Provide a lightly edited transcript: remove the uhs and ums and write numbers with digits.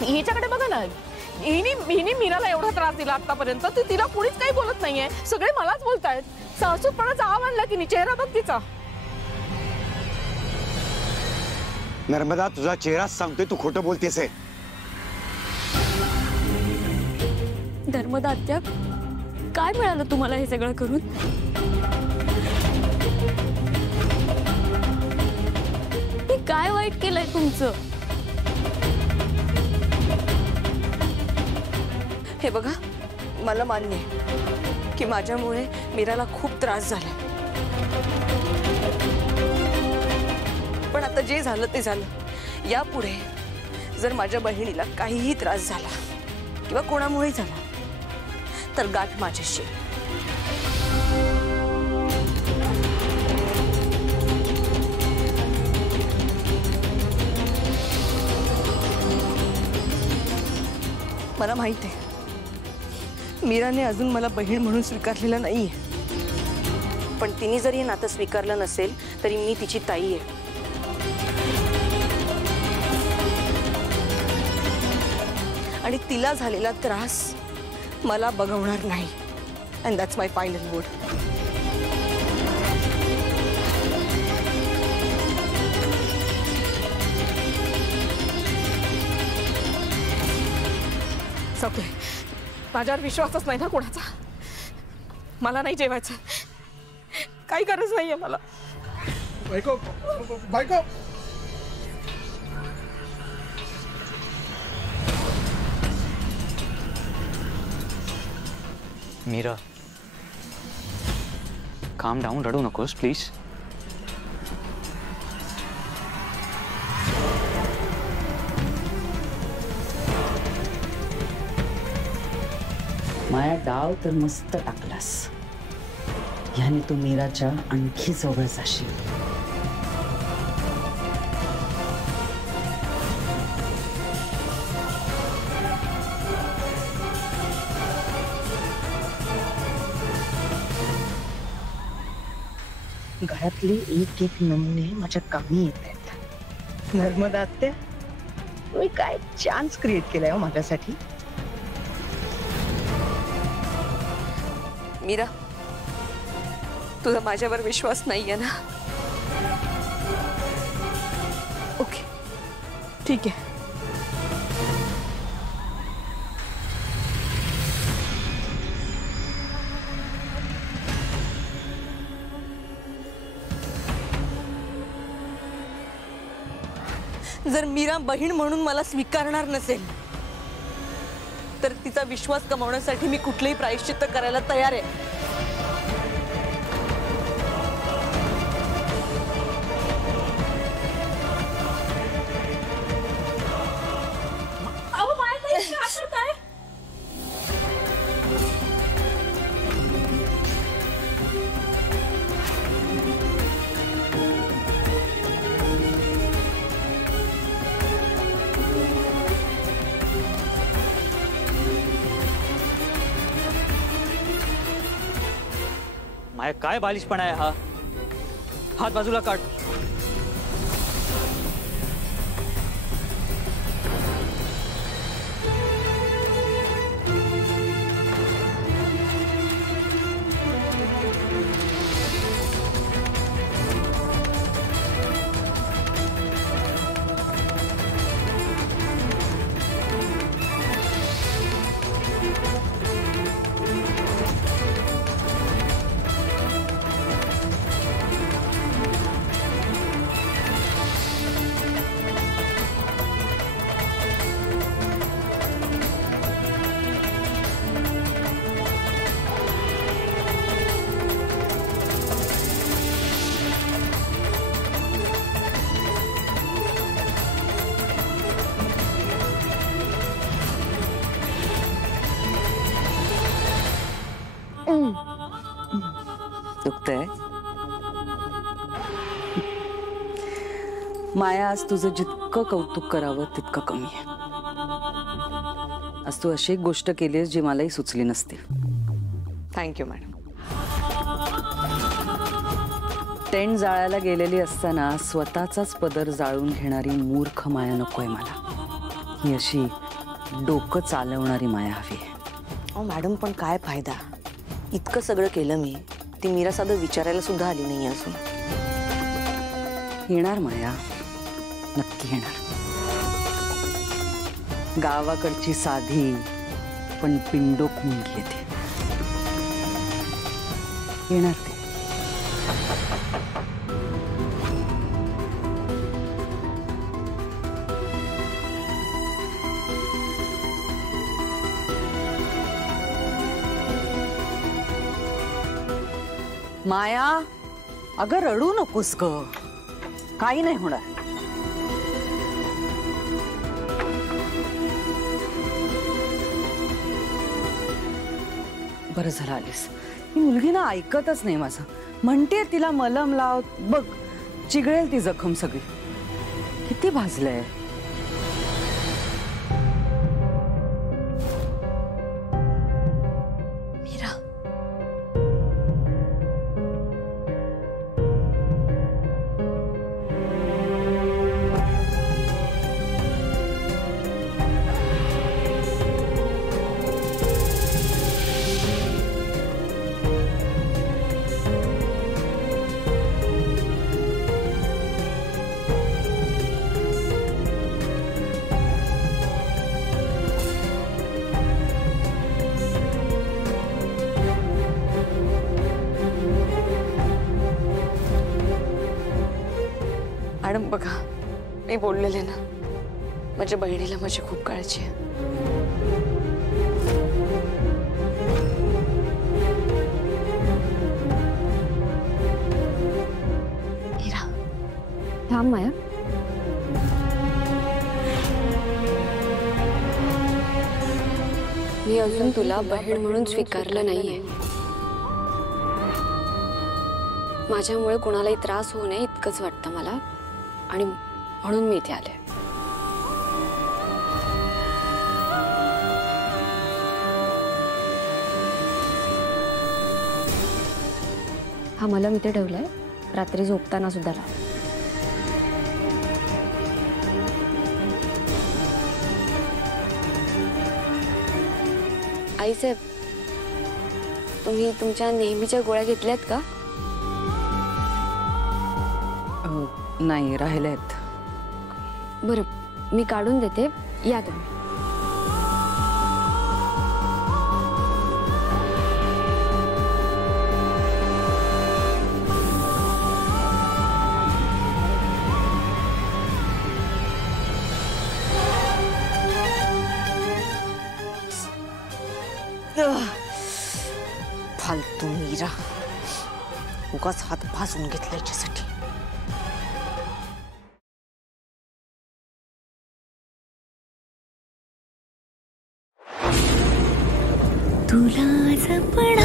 हिच्याकडे बघा ना, हिने मीराला एवढा त्रास दिला आतापर्यंत, तिला कोणीच काही बोलत नाहीये, सगळे मलाच बोलतायत. सासूपणाचा आव आणला की नाही, चेहरा बघ तिचा. नर्मदा, तुझा चेहराच सांगतोय तू खोटं बोलतेस आहे. नर्मदा आत्या, काय मिळालं तुम्हाला हे सगळं करून? मी काय वाईट केलंय तुमचं? हे बघा, मला मान्य आहे की माझ्यामुळे मीराला खूप त्रास झाला, पण आता जे झालं ते झालं. यापुढे जर माझ्या बहिणीला काहीही त्रास झाला किंवा कोणामुळे झाला तर गाठ माझ्याशी. मला माहित आहे मीराने अजून मला बहीण म्हणून स्वीकारलेलं नाहीये, पण तिने जरी हे नातं स्वीकारलं नसेल तरी मी तिची ताई आहे. आणि तिला झालेला त्रास मला बघवणार नाही. And that's my final word. सगळे माझ्यावर विश्वासच नाही ना कोणाचा. मला नाही जेवायचं, काही गरज नाहीये मला. बायको, बायको. मीरा, काम डाऊन, रडू नकोस प्लीज. माया, डाव तर मस्त टाकलास. याने तू मीराच्या आणखी जवळ जाशील. घरातले एक एक नमुने माझ्या कामी येत आहेत. नर्मदा आत्या, तुम्ही काय चान्स क्रिएट केलाय हो माझ्यासाठी. मीरा, तुझा माझ्यावर विश्वास नाहीये ना? ओके, ठीक आहे. जर मीरा बहीण म्हणून मला स्वीकारणार नसेल तर तिचा विश्वास कमावण्यासाठी मी कुठलेही प्रायश्चित्त करायला तयार आहे. माया, काय बालिशपणा आहे हा. हात बाजूला काढ. दुखतंय? माया, आज तुझं जितकं कौतुक करावं तितकं कमी आहे. आज तू अशी एक गोष्ट केलीस जी मलाही सुचली नसती. Thank you madam. टेंट जाळायला गेलेली असताना स्वतःचाच पदर जाळून घेणारी मूर्ख माया नकोय मला. ही अशी डोकं चालवणारी माया हवी आहे. अहो मॅडम, पण काय फायदा? इतकं सगळं केलं मी, ती मीरा साधं विचारायला सुद्धा आली नाही अजून. येणार माया, नक्की येणार. गावाकडची साधी पण पिंडोक मुलगी येते. येणार ते. माया, अगं रडू नकोस ग, काही नाही होणार. बरं झालं आलीस. ही मुलगी ना ऐकतच नाही माझं. म्हणते तिला मलम लाव, बघ चिघळेल ती जखम सगळी. किती भाजलंय. मीरा, मॅडम बघा, मी बोललेले ना, माझ्या बहिणीला माझी खूप काळजी आहे. मीरा, थांब माया. मी अजून तुला बहीण म्हणून स्वीकारलं नाहीये. माझ्यामुळे कोणालाही त्रास होऊ नये इतकंच वाटतं मला, आणि म्हणून मी इथे आले. हा मलम इथे ठेवलाय, रात्री झोपताना सुद्धा लाव. आईसाहेब, तुम्ही तुमच्या नेहमीच्या गोळ्या घेतल्यात का? नाही, राहिलेत. बरं, मी काढून देते, या तुम्ही. फालतू मीरा, उगाच हात भाजून घेतला याच्यासाठी. तुला जपणार